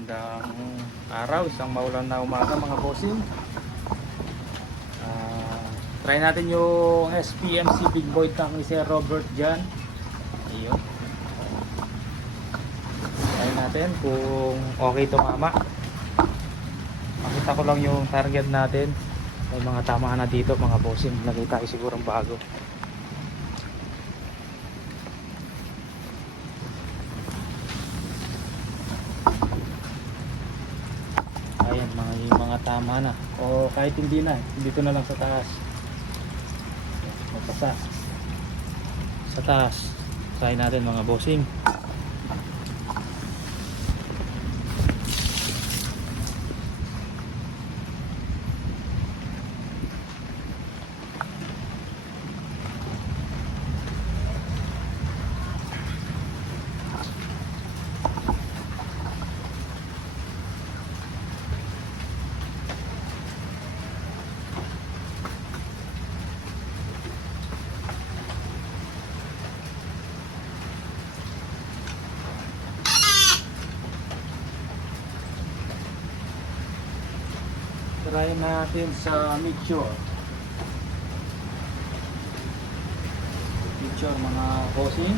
Magandang araw, isang maulan na umaga mga bossing. Try natin yung SPMC Big Boy tank ni Sir Robert dyan. Ayun. Try natin kung okay tumama. Makita ko lang yung target natin. May mga tama na dito mga bossing. Nakita ko sigurong bago. Ayan, mga tama na. O kahit hindi na, dito na lang sa taas. Magpasa. Sa taas. Try natin mga bossing. Try natin sa mixture. Mixture mga bossing.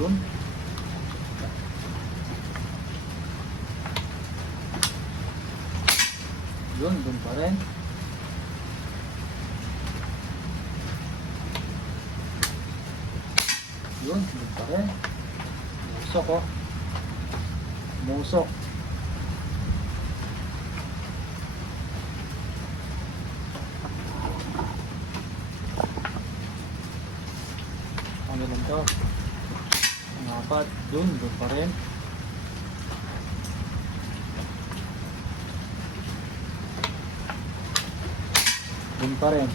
Yun. Yun, dun pa rin. Yun, yun pa rin. Musok oh. Musok. Ano lang to? Ang apat. Dun pa rin. Dun pa rin.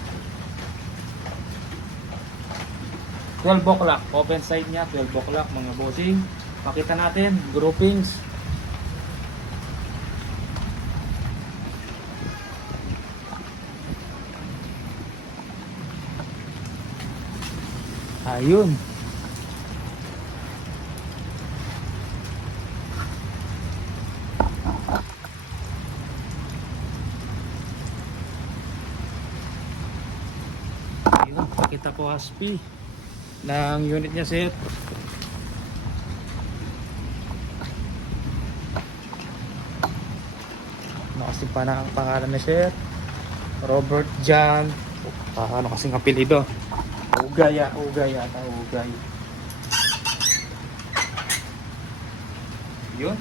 12 o'clock, open side niya, 12 o'clock mga bossing. Pakita natin, groupings. Ayun. Ayun, pakita ko haspi ng unit niya sir. Kasi pa na ang pangalan ni sir Robert John. Ano kasing apelido? Ugay ata Ugay. Yun.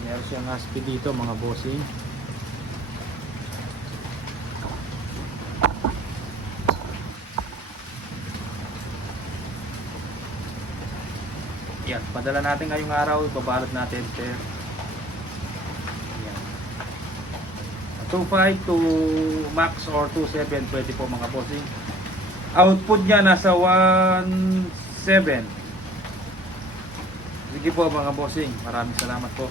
Meron siyang aspi dito mga bossing. Yan, padala natin ngayong araw, babalot natin sir. Yan. 2.5 to max or 2.7 pwede po mga bossing. Output niya nasa 1.7. Sige po mga bossing, maraming salamat po.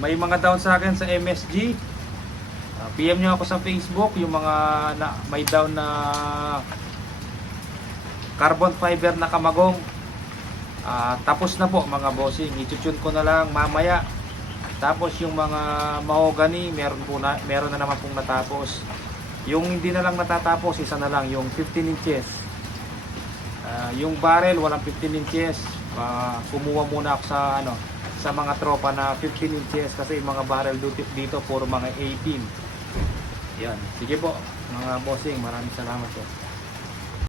May mga down sa akin sa MSG. PM nyo ako sa Facebook yung mga may down na carbon fiber na kamagong. Tapos na po mga bossing, i-tune ko na lang mamaya. Tapos yung mga mahogany meron na naman pong natapos. Yung hindi na lang natatapos, isa na lang yung 15 inches. Yung barrel walang 15 inches. Kumuha muna ako sa mga tropa na 15 inches kasi yung mga barrel dito puro mga 18. Yan, sige po mga bossing, maraming salamat po.